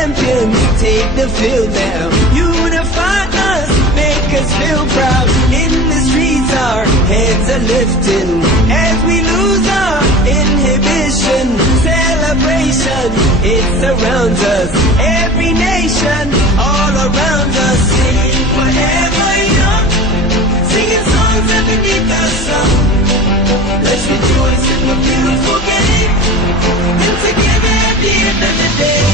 champions take the field now. Unify us, make us feel proud. In the streets our heads are lifting as we lose our inhibition. Celebration, it surrounds us. Every nation, all around us. Sing forever young, singing songs underneath the sun. Let's rejoice in the beautiful game, and together at the end of the day